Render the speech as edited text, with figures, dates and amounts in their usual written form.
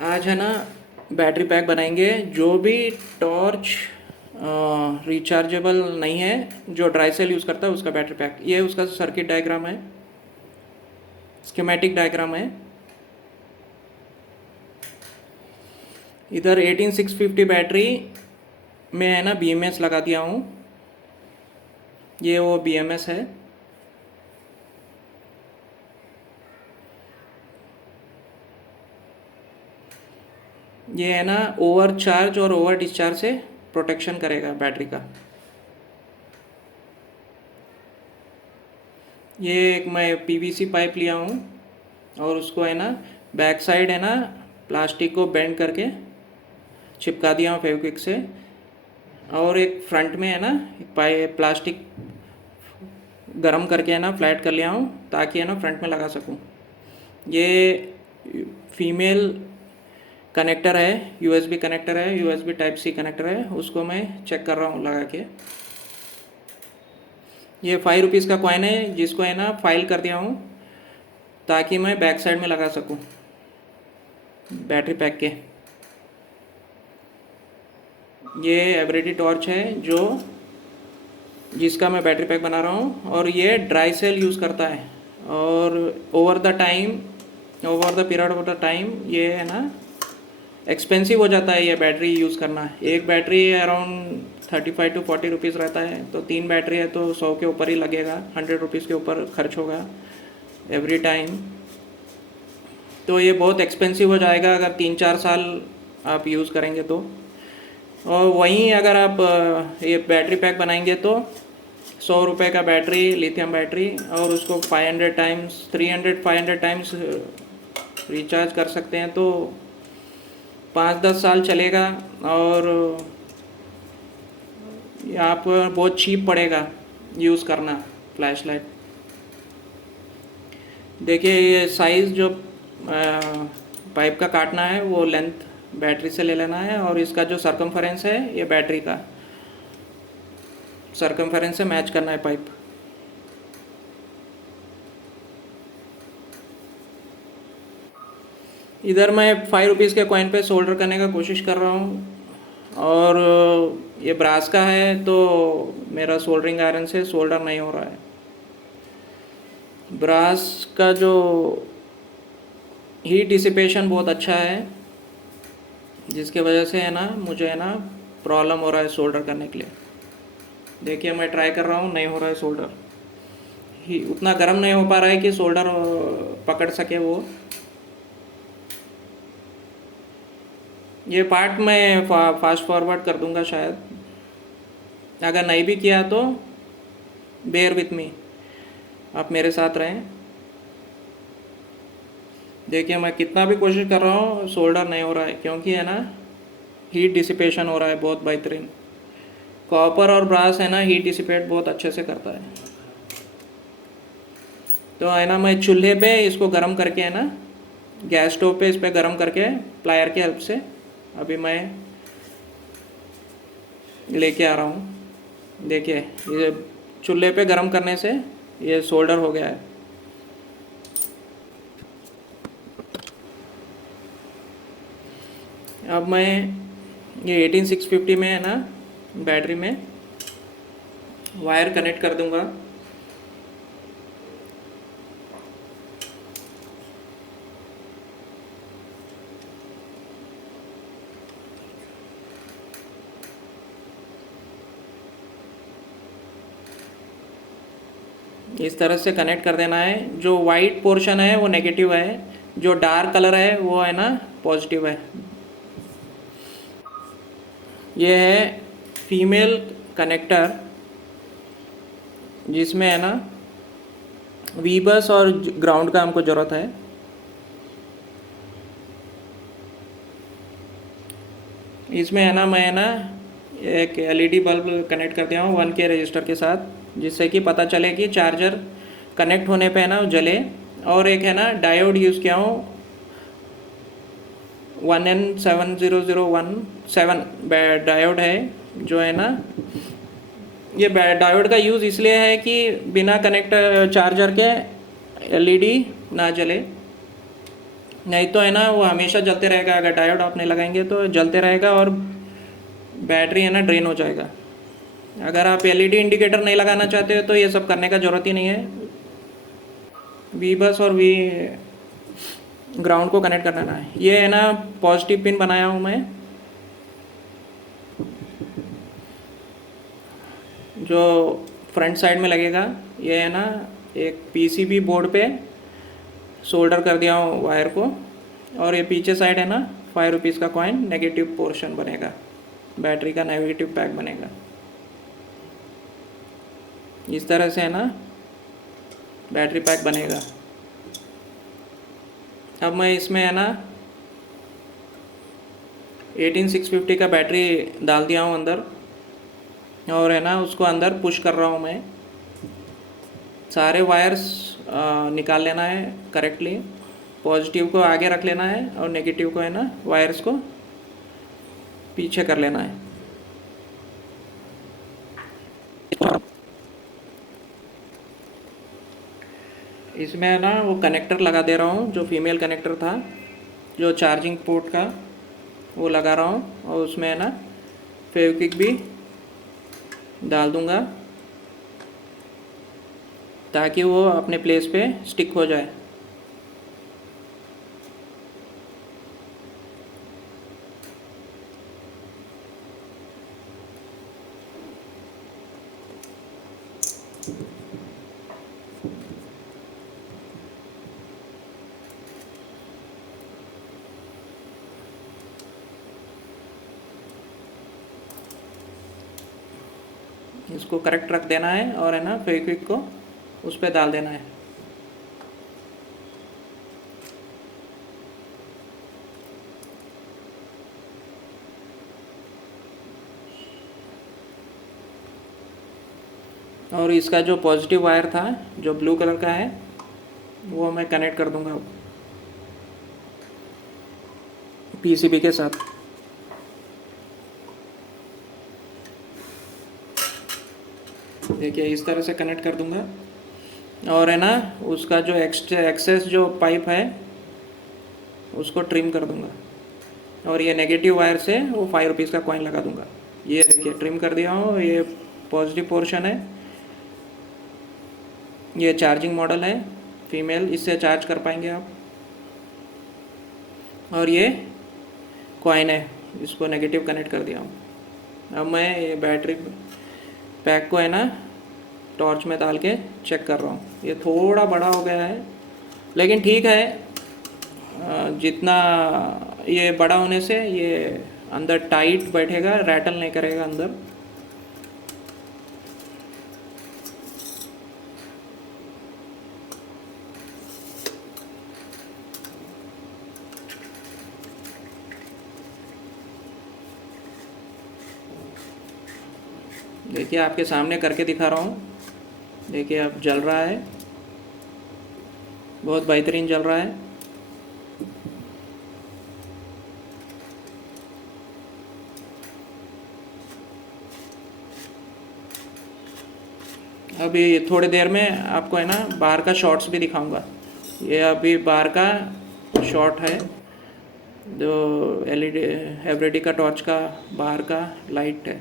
आज है ना बैटरी पैक बनाएंगे। जो भी टॉर्च रिचार्जेबल नहीं है, जो ड्राई सेल यूज़ करता है उसका बैटरी पैक। ये उसका सर्किट डायग्राम है, स्कीमेटिक डायग्राम है। इधर 18650 बैटरी में है ना BMS लगा दिया हूँ। ये वो BMS है। ये है ना ओवर चार्ज और ओवर डिस्चार्ज से प्रोटेक्शन करेगा बैटरी का। ये एक मैं PVC पाइप लिया हूँ और उसको है ना बैक साइड है ना प्लास्टिक को बेंड करके चिपका दिया हूँ फेविक्विक से। और एक फ्रंट में है ना एक पाइप प्लास्टिक गरम करके है ना फ्लैट कर लिया हूँ ताकि है ना फ्रंट में लगा सकूँ। ये फीमेल कनेक्टर है, USB कनेक्टर है, USB टाइप C कनेक्टर है। उसको मैं चेक कर रहा हूँ लगा के। ये 5 रुपीज़ का कॉइन है जिसको है ना फाइल कर दिया हूँ ताकि मैं बैक साइड में लगा सकूँ बैटरी पैक के। ये एवरेडी टॉर्च है जिसका मैं बैटरी पैक बना रहा हूँ और ये ड्राई सेल यूज़ करता है। और over the period of the time ये है ना एक्सपेंसिव हो जाता है ये बैटरी यूज़ करना। एक बैटरी अराउंड 35 to 40 रुपीज़ रहता है, तो 3 बैटरी है तो 100 के ऊपर ही लगेगा, 100 रुपीज़ के ऊपर खर्च होगा एवरी टाइम। तो ये बहुत एक्सपेंसिव हो जाएगा अगर 3-4 साल आप यूज़ करेंगे तो। और वहीं अगर आप ये बैटरी पैक बनाएंगे तो 100 रुपये का बैटरी, लिथियम बैटरी, और उसको 500 टाइम्स 300-500 टाइम्स रिचार्ज कर सकते हैं तो 5-10 साल चलेगा। और आप बहुत चीप पड़ेगा यूज़ करना फ्लैशलाइट। देखिए ये साइज़ जो पाइप का काटना है वो लेंथ बैटरी से ले लेना है और इसका जो सरकमफेरेंस है ये बैटरी का सरकमफेरेंस से मैच करना है पाइप। इधर मैं 5 रुपीज़ के कॉइन पे सोल्डर करने का कोशिश कर रहा हूँ और ये ब्रास का है तो मेरा सोल्डरिंग आयरन से सोल्डर नहीं हो रहा है। ब्रास का जो हीट डिसिपेशन बहुत अच्छा है जिसके वजह से है ना मुझे है ना प्रॉब्लम हो रहा है सोल्डर करने के लिए। देखिए मैं ट्राई कर रहा हूँ, नहीं हो रहा है सोल्डर। ही उतना गर्म नहीं हो पा रहा है कि सोल्डर पकड़ सके वो। ये पार्ट मैं फास्ट फॉरवर्ड कर दूंगा शायद, अगर नहीं भी किया तो बेयर विथ मी, आप मेरे साथ रहें। देखिए मैं कितना भी कोशिश कर रहा हूँ सोल्डर नहीं हो रहा है क्योंकि है ना हीट डिसिपेशन हो रहा है बहुत बेहतरीन। कॉपर और ब्रास है ना हीट डिसिपेट बहुत अच्छे से करता है। तो है ना मैं चूल्हे पे इसको गर्म करके है ना गैस स्टोव पे इस पर गर्म करके प्लायर की हेल्प से अभी मैं लेके आ रहा हूँ। देखिए ये चूल्हे पे गर्म करने से ये सोल्डर हो गया है। अब मैं ये 18650 में है ना बैटरी में वायर कनेक्ट कर दूंगा। इस तरह से कनेक्ट कर देना है। जो वाइट पोर्शन है वो नेगेटिव है, जो डार्क कलर है वो है ना पॉजिटिव है। ये है फीमेल कनेक्टर जिसमें है ना वी बस और ग्राउंड का हमको ज़रूरत है। इसमें है ना मैं है ना एक LED बल्ब कनेक्ट कर दिया हूँ 1K रजिस्टर के साथ, जिससे कि पता चले कि चार्जर कनेक्ट होने पे है ना जले। और एक है ना डायोड यूज़ किया हूँ 1N70017 डायोड है जो है ना ये डायोड का यूज़ इसलिए है कि बिना कनेक्ट चार्जर के LED ना जले। नहीं तो है ना वो हमेशा जलते रहेगा, अगर डायोड आप नहीं लगाएंगे तो जलते रहेगा और बैटरी है ना ड्रेन हो जाएगा। अगर आप एलईडी इंडिकेटर नहीं लगाना चाहते हो तो ये सब करने का ज़रूरत ही नहीं है। वी बस और वी ग्राउंड को कनेक्ट करना है। ये है ना पॉजिटिव पिन बनाया हूँ मैं, जो फ्रंट साइड में लगेगा। ये है ना एक पीसीबी बोर्ड पे सोल्डर कर दिया हूँ वायर को, और ये पीछे साइड है ना ₹5 का कॉइन नेगेटिव पोर्शन बनेगा, बैटरी का नेगेटिव पैक बनेगा। इस तरह से है ना बैटरी पैक बनेगा। अब मैं इसमें है ना 18650 का बैटरी डाल दिया हूँ अंदर, और है ना उसको अंदर पुश कर रहा हूँ मैं। सारे वायर्स निकाल लेना है करेक्टली। पॉजिटिव को आगे रख लेना है और नेगेटिव को है ना वायर्स को पीछे कर लेना है। इसमें है ना वो कनेक्टर लगा दे रहा हूँ, जो फीमेल कनेक्टर था जो चार्जिंग पोर्ट का, वो लगा रहा हूँ। और उसमें है ना फेविक्विक भी डाल दूँगा ताकि वो अपने प्लेस पे स्टिक हो जाए। इसको करेक्ट रख देना है और है ना फेविक्विक को उस पर डाल देना है। और इसका जो पॉजिटिव वायर था जो ब्लू कलर का है वो मैं कनेक्ट कर दूंगा पीसीबी के साथ। देखिए इस तरह से कनेक्ट कर दूंगा। और है ना उसका जो एक्सेस जो पाइप है उसको ट्रिम कर दूंगा, और ये नेगेटिव वायर से वो ₹5 का कॉइन लगा दूंगा। ये देखिए ट्रिम कर दिया हूँ। ये पॉजिटिव पोर्शन है, ये चार्जिंग मॉडल है फीमेल, इससे चार्ज कर पाएंगे आप। और ये कॉइन है, इसको नेगेटिव कनेक्ट कर दिया हूँ। अब मैं ये बैटरी पैक को है ना टॉर्च में डाल के चेक कर रहा हूँ। ये थोड़ा बड़ा हो गया है लेकिन ठीक है, जितना ये बड़ा होने से ये अंदर टाइट बैठेगा, रैटल नहीं करेगा अंदर। देखिए आपके सामने करके दिखा रहा हूँ। देखिए अब जल रहा है, बहुत बेहतरीन जल रहा है। अभी थोड़ी देर में आपको है ना बाहर का शॉट्स भी दिखाऊंगा। ये अभी बाहर का शॉट है, जो एलईडी एवरीडी का टॉर्च का बाहर का लाइट है।